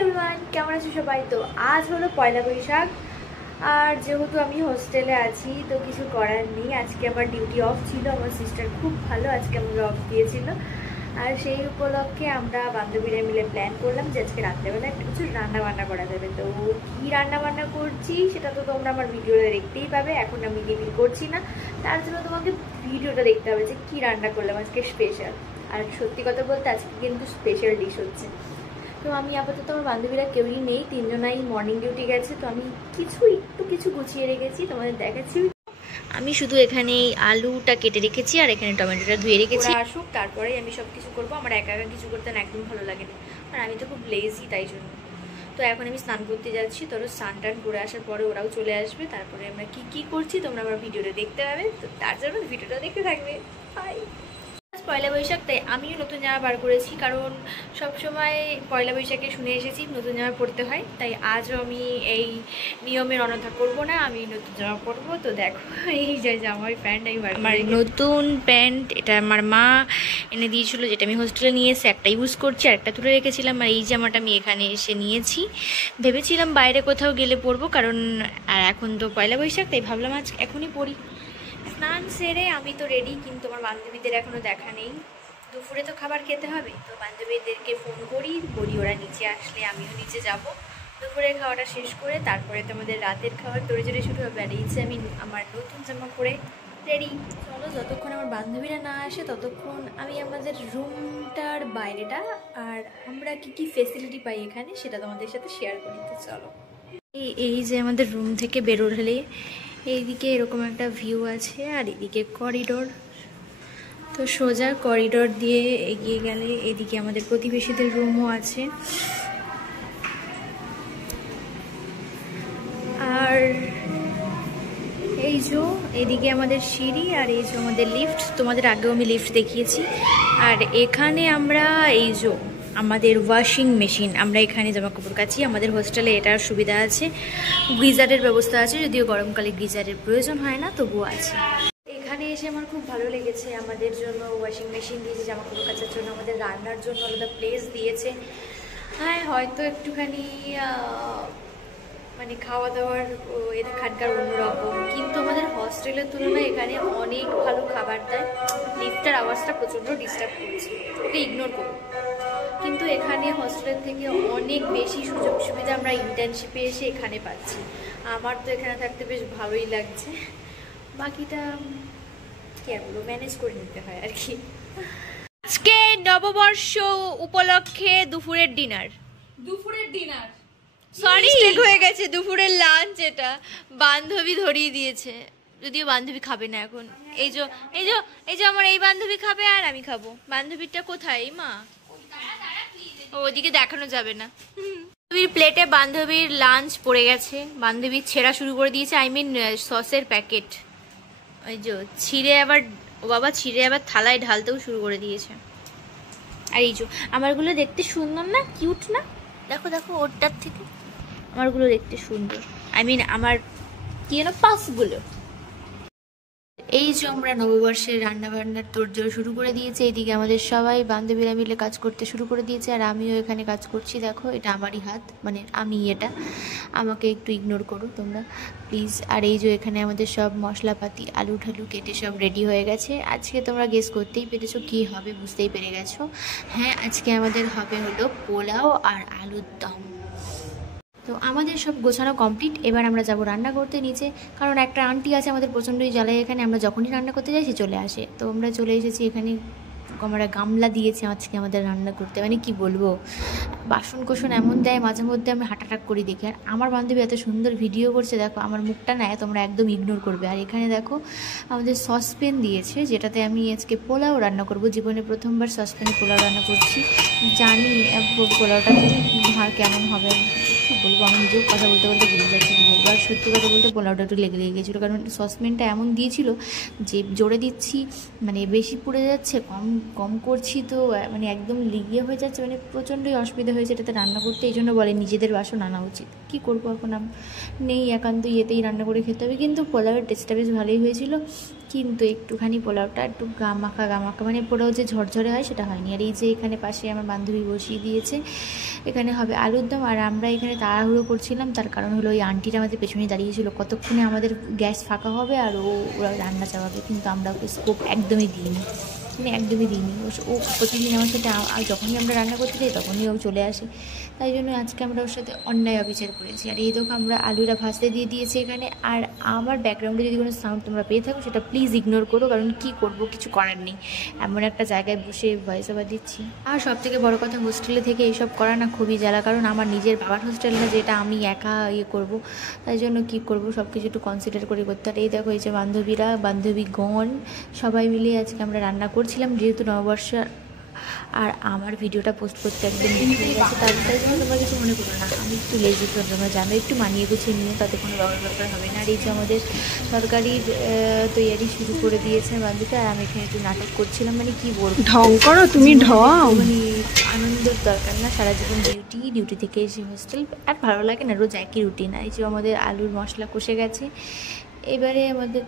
Everyone, কেমন আছো সবাই? তো আজ হলো পয়লা বৈশাখ, আর যেহেতু আমি হোস্টেলে আছি তো কিছু করার নেই। আজকে আমার ডিউটি অফ ছিল, আমার সিস্টার খুব ভালো, আজকে আমাকে অফ দিয়েছিল। আর সেই উপলক্ষে আমরা বান্ধবীরা মিলে প্ল্যান করলাম যে আজকে রাত্রেবেলা একটা কিছু রান্না বান্না করা যাবে। তো কী রান্না বান্না করছি সেটা তো তোমরা আমার ভিডিওতে দেখতেই পাবে, এখন আমি রিভিল করছি না। তার জন্য তোমাকে ভিডিওটা দেখতে হবে যে কী রান্না করলাম আজকে স্পেশাল। আর সত্যি কথা বলতে আজকে কিন্তু স্পেশাল ডিশ হচ্ছে। তো আমি আপাতত আমার বান্ধবীরা কেউই নেই, তিনজনাই মর্নিং ডিউটি গেছে। তো আমি কিছু গুছিয়ে রেখেছি, তোমাদের দেখাচ্ছি। আমি শুধু এখানে আলুটা কেটে রেখেছি আর এখানে টমেটোটা ধুয়ে রেখেছি। আসুক তারপরেই আমি সব কিছু করবো। আমার একা একা কিছু করতে না একদম ভালো লাগে না, আর আমি তো খুব লেজি, তাই জন্য। তো এখন আমি স্নান করতে যাচ্ছি, তোর স্নান টান করে আসার পরে ওরাও চলে আসবে। তারপরে আমরা কি করছি তোমরা আমার ভিডিওটা দেখতে পাবে, তো তার জন্য ভিডিওটা দেখতে থাকবে। বাই। পয়লা বৈশাখ, তাই আমিও নতুন জামা বার করেছি, কারণ সবসময় পয়লা বৈশাখে শুনে এসেছি নতুন জামা পরতে হয়। তাই আজও আমি এই নিয়মের অনথা করব না, আমি নতুন জামা পরবো। তো দেখো এই যে জামার প্যান্ট আমি আমার নতুন প্যান্ট, এটা আমার মা এনে দিয়েছিল, যেটা আমি হোস্টেলে নিয়ে এসে একটা ইউজ করছি আর একটা তুলে রেখেছিলাম। আর এই জামাটা আমি এখানে এসে নিয়েছি, ভেবেছিলাম বাইরে কোথাও গেলে পরবো, কারণ আর এখন তো পয়লা বৈশাখ, তাই ভাবলাম আজ এখনই পরি। স্নান সেরে আমি তো রেডি, কিন্তু আমার বান্ধবীদের এখনও দেখা নেই। দুপুরে তো খাবার খেতে হবে, তো বান্ধবীদেরকে ফোন করি, ওরা নিচে আসলে আমিও নিচে যাব। দুপুরের খাওয়াটা শেষ করে তারপরে তো আমাদের রাতের খাবার তড়িজড়ি শুরু হবে। আর এইছে আমি আমার নতুন জামা পরে রেডি। চলো, যতক্ষণ আমার বান্ধবীরা না আসে ততক্ষণ আমি আমাদের রুমটার বাইরেটা আর আমরা কি ফেসিলিটি পাই এখানে সেটা তোমাদের সাথে শেয়ার করি। তো চলো, এই যে আমাদের রুম থেকে বেরোলে এইদিকে এরকম একটা ভিউ আছে, আর এদিকে করিডোর। তো সোজা করিডোর দিয়ে এগিয়ে গেলে এদিকে আমাদের প্রতিবেশীদের রুমও আছে। আর এই যে এদিকে আমাদের সিঁড়ি, আর এই যে আমাদের লিফট, তোমাদের আগেও আমি লিফট দেখিয়েছি। আর এখানে আমরা এই যে আমাদের ওয়াশিং মেশিন, আমরা এখানে জামা কাপড় কাচি। আমাদের হোস্টেলে এটার সুবিধা আছে, গিজারের ব্যবস্থা আছে, যদিও গরমকালে গিজারের প্রয়োজন হয় না, তবুও আছে। এখানে এসে আমার খুব ভালো লেগেছে, আমাদের জন্য ওয়াশিং মেশিন দিয়েছে, জামা কাপড় কাচার জন্য, আমাদের রান্নার জন্য আলাদা প্লেস দিয়েছে। হ্যাঁ, হয়তো একটুখানি মানে খাওয়া দাওয়ার এখানকার অন্যরকম, কিন্তু আমাদের হস্টেলের তুলনায় এখানে অনেক ভালো খাবার দেয়। লিফটার আওয়াজটা প্রচণ্ড ডিস্টার্ব করছে, ওকে ইগনোর করুন। কিন্তু এখানে হস্টেলের থেকে অনেক বেশি সুযোগ সুবিধা আমরা ইন্টার্নশিপে এসে এখানে পাচ্ছি। আমার তো এখানে থাকতে বেশ ভালোই লাগছে, বাকিটা কি আর বলবো, ম্যানেজ করে নিতে হয় আর কি। আজকে নববর্ষ উপলক্ষে দুপুরের ডিনার সরি হয়ে গেছে, দুপুরের লাঞ্চ। এটা বান্ধবী ধরিয়ে দিয়েছে, যদিও বান্ধবী খাবে না এখন। এই যে আমার এই বান্ধবী খাবে আর আমি খাবো। বান্ধবীটা কোথায় মা? ওদিকে দেখানো যাবে না। বান্ধবীর প্লেটে বান্ধবীর লাঞ্চ পড়ে গেছে, বান্ধবীর ছেঁড়া শুরু করে দিয়েছে, আই মিন সসের প্যাকেট। ওই যে ছিঁড়ে আবার থালায় ঢালতেও শুরু করে দিয়েছে। আর এই যে আমারগুলো দেখতে সুন্দর না, কিউট না? দেখো দেখো, ওরটার থেকে আমারগুলো দেখতে সুন্দর, আই মিন আমার কি যেন পাফগুলো। এই যে আমরা নববর্ষের রান্নাবান্নার তোড়জোড় শুরু করে দিয়েছে। এইদিকে আমাদের সবাই বান্ধবীরা মিলে কাজ করতে শুরু করে দিয়েছে, আর আমিও এখানে কাজ করছি। দেখো, এটা আমারই হাত, মানে আমি এটা, আমাকে একটু ইগনোর করো তোমরা প্লিজ। আর এই যে এখানে আমাদের সব মশলাপাতি আলু ঠালু কেটে সব রেডি হয়ে গেছে। আজকে তোমরা গেস করতেই পেরেছো কী হবে, বুঝতেই পেরে গেছো। হ্যাঁ, আজকে আমাদের হবে হলো পোলাও আর আলুর দম। তো আমাদের সব গোছানো কমপ্লিট, এবার আমরা যাব রান্না করতে নিচে, কারণ একটা আন্টি আছে আমাদের প্রচণ্ডই জ্বালায় এখানে, আমরা যখনই রান্না করতে যাই সে চলে আসে। তো আমরা চলে এসেছি এখানে, আমরা গামলা দিয়েছি আজকে আমাদের রান্না করতে, মানে কি বলবো, বাসন কোসন এমন দেয় মাঝে মধ্যে আমি হাঁটাটাক করি দেখি। আর আমার বান্ধবী এত সুন্দর ভিডিও করছে, দেখো আমার মুখটা না তোমরা একদম ইগনোর করবে। আর এখানে দেখো আমাদের সসপ্যান দিয়েছে, যেটাতে আমি আজকে পোলাও রান্না করব। জীবনে প্রথমবার সসপ্যানে পোলাও রান্না করছি, জানি পোলাওটা কেমন হবে কী বলবো, আমি নিজেও কথা বলতে বলতে ভুলে যাচ্ছি কী বলবো। আর সত্যি কথা বলতে পোলাওটা একটু লেগে গেছিলো, কারণ সসপ্যানটা এমন দিয়েছিল যে জোরে দিচ্ছি মানে বেশি পুড়ে যাচ্ছে, কম করছি তো মানে একদম লিগিয়ে হয়ে যাচ্ছে, মানে প্রচণ্ডই অসুবিধা হয়েছে এটাতে রান্না করতে। এই জন্য বলে নিজেদের বাসন আনা উচিত। কী করবো, এখন নেই, একান্ত ইয়েতেই রান্না করে খেতে হবে। কিন্তু পোলাওয়ের টেস্টটা বেশ ভালোই হয়েছিল। কিন্তু একটুখানি পোলাওটা একটু গামাখা মানে পোলাও যে ঝরঝরে হয় সেটা হয়নি। আর এই যে এখানে পাশে আমার বান্ধবী বসিয়ে দিয়েছে, এখানে হবে আলুর দম। আর আমরা এখানে তাড়াহুড়ো করছিলাম, তার কারণ হলো ওই আন্টিটা আমাদের পেছনে দাঁড়িয়েছিল কতক্ষণে আমাদের গ্যাস ফাঁকা হবে আর ওরা রান্না চাপাবে, কিন্তু আমরা ওকে স্কোপ একদমই দিইনি, মানে একদমই দিইনি। ও প্রতিদিন আমার সাথে যখনই আমরা রান্না করতে যাই তখনই ও চলে আসে, তাই জন্য আজকে আমরা ওর সাথে অন্যায় অবিচার করেছি। আর এই দেখো আমরা আলুরা ভাজতে দিয়ে দিয়েছি এখানে। আর আমার ব্যাকগ্রাউন্ডে যদি কোনো সাউন্ড তোমরা পেয়ে থাকো সেটা প্লিজ ইগনোর করো, কারণ কি করব, কিছু করার নেই, এমন একটা জায়গায় বসে ভয়েস ওভার দিচ্ছি। আর সব থেকে বড়ো কথা, হোস্টেলে থেকে এইসব করা না খুবই জ্বালা, কারণ আমার নিজের বাবার হোস্টেল না, যেটা আমি একা করব, তাই জন্য কি করব সব কিছু একটু কনসিডার করে করতে। আর এই দেখো এই যে বান্ধবীগণ সবাই মিলে আজকে আমরা রান্না করছিলাম, যেহেতু নববর্ষ। আর আমার ভিডিওটা পোস্ট করতে একদম লেট হয়ে গেছে, তাই জন্য তোমরা কিছু মনে করো না, আমি একটু লেজি, তোমরা জানো, একটু মানিয়ে গুছিয়ে নিয়ে তাতে কোনো ব্যাপার হবে না। আর এই যে আমাদের তরকারির তৈরি শুরু করে দিয়েছে বান্ধবীটা, আর আমি এখানে একটু নাটক করছিলাম, মানে কি বলবো, ঢং করো তুমি, ঢং। মানে আনন্দের দরকার না, সারা জীবন ডিউটি থেকে এসে হোস্টেল আর ভালো লাগে না, রোজ একই রুটিন। এই যে আমাদের আলুর মশলা কষে গেছে, এবারে আমাদের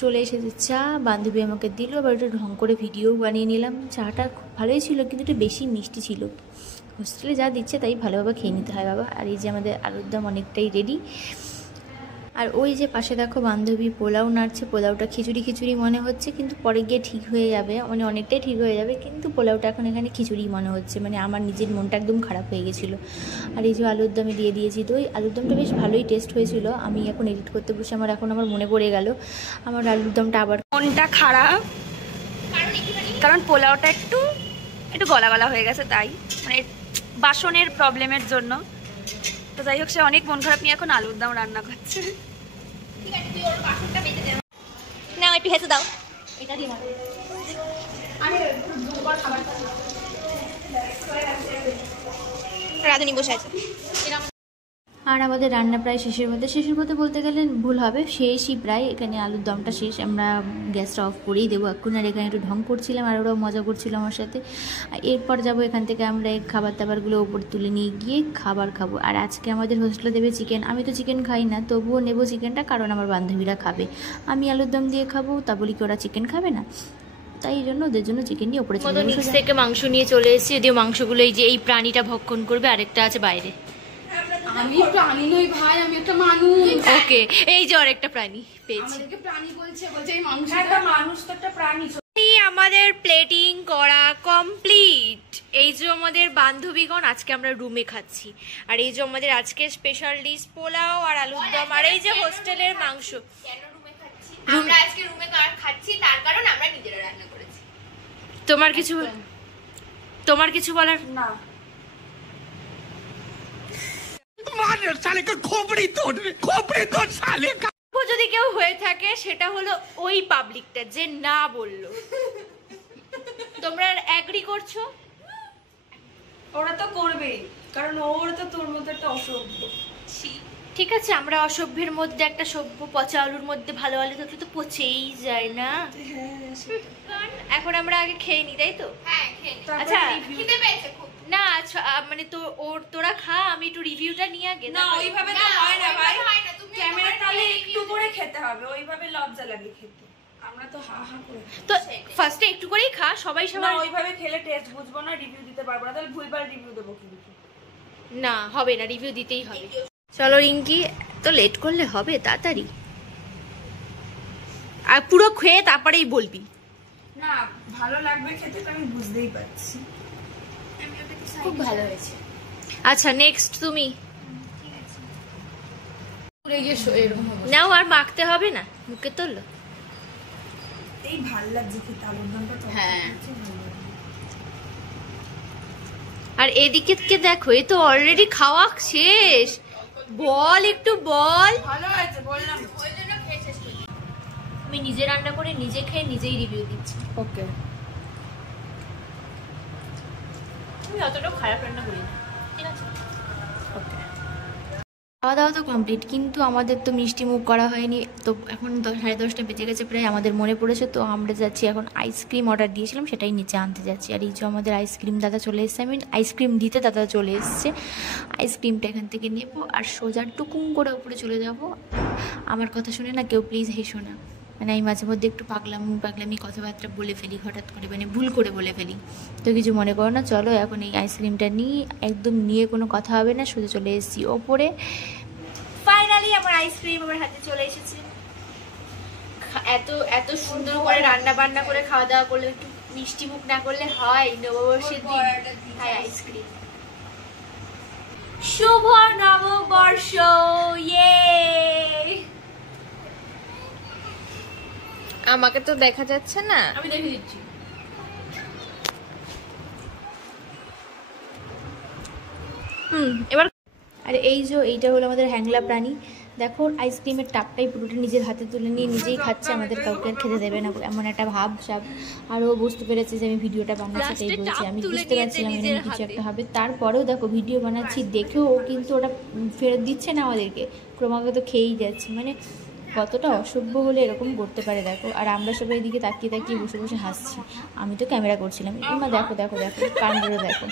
চলে এসেছে চা, বান্ধবী আমাকে দিল, আবার একটু ঢং করে ভিডিও বানিয়ে নিলাম। চাটা খুব ভালোই ছিল, কিন্তু একটু বেশি মিষ্টি ছিল। হোস্টেলে যা দিচ্ছে তাই ভালোভাবে খেয়ে নিতে হয় বাবা। আর এই যে আমাদের আলুর দম অনেকটাই রেডি। আর ওই যে পাশে দেখো বান্ধবী পোলাও নাড়ছে, পোলাওটা খিচুড়ি মনে হচ্ছে, কিন্তু পরে গিয়ে ঠিক হয়ে যাবে, মানে অনেকটাই ঠিক হয়ে যাবে, কিন্তু পোলাওটা এখন এখানে খিচুড়ি মনে হচ্ছে, মানে আমার নিজের মনটা একদম খারাপ হয়ে গেছিলো। আর এই যে আলুর দমে দিয়ে দিয়েছি, তো ওই আলুর দমটা বেশ ভালোই টেস্ট হয়েছিল। আমি এখন এডিট করতে বসে আমার মনে পড়ে গেল আমার আলুর দমটা আবার মনটা খারাপ, কারণ পোলাওটা একটু গলা হয়ে গেছে, তাই মানে বাসনের প্রবলেমের জন্য। তো যাই হোক, সে অনেক মন খারাপ নিয়ে এখন আলুর দম রান্না করছে। না একটু হেসে দাও, এটা দিয়ে রাধুনি বসে আছে। আর আমাদের রান্না প্রায় শেষের মধ্যে বলতে গেলে ভুল হবে, শেষই প্রায়। এখানে আলুর দমটা শেষ, আমরা গ্যাসটা অফ করেই দেবো এখন। আর এখানে একটু ঢং করছিলাম, আর ওরাও মজা করছিল আমার সাথে। এরপর যাব এখান থেকে আমরা এই খাবার দাবারগুলো ওপরে তুলে নিয়ে গিয়ে খাবার খাবো। আর আজকে আমাদের হোস্টেলে দেবে চিকেন, আমি তো চিকেন খাই না, তবুও নেবো চিকেনটা, কারণ আমার বান্ধবীরা খাবে, আমি আলুর দম দিয়ে খাবো, তা বলি কি ওরা চিকেন খাবে না, তাই জন্য ওদের জন্য চিকেন নিয়ে ওপরে চলে নিচ থেকে মাংস নিয়ে চলে এসেছি। যদিও মাংসগুলো এই যে এই প্রাণীটা ভক্ষণ করবে, আরেকটা আছে বাইরে। আমি প্রাণী নই ভাই, আমি একটা মানুষ। ওকে, এই যে আরেকটা প্রাণী পেয়েছি। আমাদেরকে প্রাণী বলছে এই মানুষ, একটা মানুষ তো একটা প্রাণী। আমাদের প্লেটিং করা কমপ্লিট। এই যে আমাদের বান্ধবীগণ, আজকে আমরা রুমে খাচ্ছি। আর এই যে আমাদের আজকে স্পেশাল ডিশ পোলাও আর আলুর দম, আর এই যে হোস্টেলের মাংস। কেন রুমে খাচ্ছি? আমরা আজকে রুমে খাচ্ছি তার কারণ আমরা নিজেরা রান্না করেছি। তোমার কিছু বলার না? যদি কেউ হয়ে থাকে সেটা হলো ওই পাবলিকটা যে না বললো। তোমরা এগ্রি করছো? ওরা তো করবেই, কারণ ওরা তো তোর মতো একটা অসভ্য। ঠিক আছে, আমরা অসভ্যের মধ্যে একটা সভ্য, পচা আলুর মধ্যে ভালো আলু থাকলে তো পচেই যায় না। এখন আমরা আগে খেয়ে নি, তাই তো? হ্যাঁ, খেয়ে নি। আচ্ছা, খিদে পেয়েছে খুব। না আচ্ছা, মানে তো তোরা খা, আমি একটু রিভিউটা নিয়ে আগে। না ওইভাবে তো হয় না ভাই, হয় না, তুমি ক্যামেরা তালে একটু করে খেতে হবে, ওইভাবে লজ্জা লাগে খেতে। আমরা তো হা হা করে, তো ফার্স্টে একটু করেই খা, সবাই না সবার। ওইভাবে খেলে টেস্ট বুঝবো না, রিভিউ দিতে পারবো না, তাহলে ভুলভাল রিভিউ দেবো কিন্তু। না হবে না, রিভিউ দিতেই হবে। চলো রিঙ্কি, তো লেট করলে হবে, তাড়াতাড়ি আর পুরো খেয়ে তারপরেই বলবি। না ভালো লাগবে খেতে, তো আমি বুঝতেই পারছি। খুব ভালো হয়েছে। আচ্ছা নেক্সট তুমি নাও, আর মাখতে হবে না, মুখে তোলো। এই ভাল লাগছে খেতে আলুর দমটা। হ্যাঁ, আর এদিকে কে দেখো, এ তো অলরেডি খাওয়া শেষ। বল একটু বল। ভালো হয়েছে বললাম, ওই জন্য খেয়ে শেষ করি। আমি নিজে রান্না করে নিজে খেয়ে নিজেই রিভিউ দিচ্ছি। ওকে। আমি অতটাও খারাপ রান্না করি না, ঠিক আছে? ওকে, খাওয়া দাওয়া তো কমপ্লিট, কিন্তু আমাদের তো মিষ্টি মুখ করা হয়নি। তো এখন 10:30 বেজে গেছে প্রায়, আমাদের মনে পড়েছে, তো আমরা যাচ্ছি এখন আইসক্রিম অর্ডার দিয়েছিলাম, সেটাই নিচে আনতে যাচ্ছি। আর এই যে আমাদের আইসক্রিম দাদা চলে এসছে, আমি আইসক্রিম দিতে দাদা চলে এসছে। আইসক্রিমটা এখান থেকে নেবো আর সোজা টুকুম করে উপরে চলে যাব। আমার কথা শুনে না কেউ প্লিজ হেসো না, মানে আমি মাঝে মধ্যে একটু পাগলামি কথাবার্তা বলে ফেলি হঠাৎ করে, মানে ভুল করে বলে ফেলি, তো কিছু মনে করো না। চলো এখন এই আইসক্রিমটা নিই, একদম নিয়ে কোনো কথা হবে না, শুধু চলে এসেছি ওপরে। ফাইনালি আমার আইসক্রিম আমার হাতে চলে এসেছে। এত সুন্দর করে রান্না বান্না করে খাওয়া দাওয়া করলে একটু মিষ্টি মুখ না করলে হয়? নববর্ষের দিন খাই আইসক্রিম। শুভ নববর্ষ, ইয়ে! আমাকে তো দেখা যাচ্ছে না, আমি দেখে দিচ্ছি। এবার আর এইটা হলো আমাদের হ্যাংলা প্রাণী। দেখো আইসক্রিমের টাপটাই পুরোটা নিজের হাতে তুলে নিয়ে নিজেই খাচ্ছে, আমাদের কাউকে আর খেতে দেবে না এমন একটা ভাব সাব। আর ও বুঝতে পেরেছে যে আমি ভিডিওটা বানাচ্ছি, তাই বলছি। আমি বুঝতে পারছিলাম এরকম কিছু একটা হবে, তারপরেও দেখো ভিডিও বানাচ্ছি দেখেও ও কিন্তু ওটা ফেরত দিচ্ছে না আমাদেরকে, ক্রমাগত খেয়েই যাচ্ছে। মানে কতটা অসভ্য হলে এরকম করতে পারে দেখো। আর আমরা সবাই এদিকে তাকিয়ে তাকিয়ে বসে বসে হাসছি। আমি তো ক্যামেরা করছিলাম। এমা দেখো দেখো দেখো কাণ্ডটা দেখো।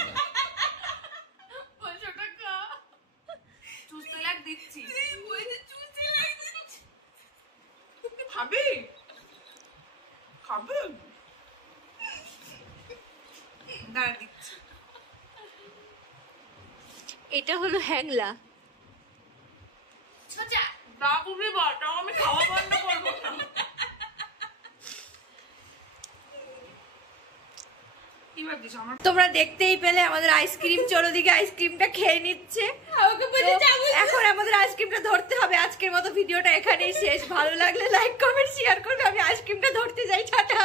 এটা হলো হ্যাংলা। তোমরা দেখতেই পেলে আমাদের আইসক্রিম চলোদিকে আইসক্রিমটা খেয়ে নিচ্ছে। এখন আমাদের আইসক্রিমটা ধরতে হবে। আজকের মতো ভিডিওটা এখানেই শেষ। ভালো লাগলে লাইক কমেন্ট শেয়ার করবে। আমি আইসক্রিমটা ধরতে যাই, টাটা।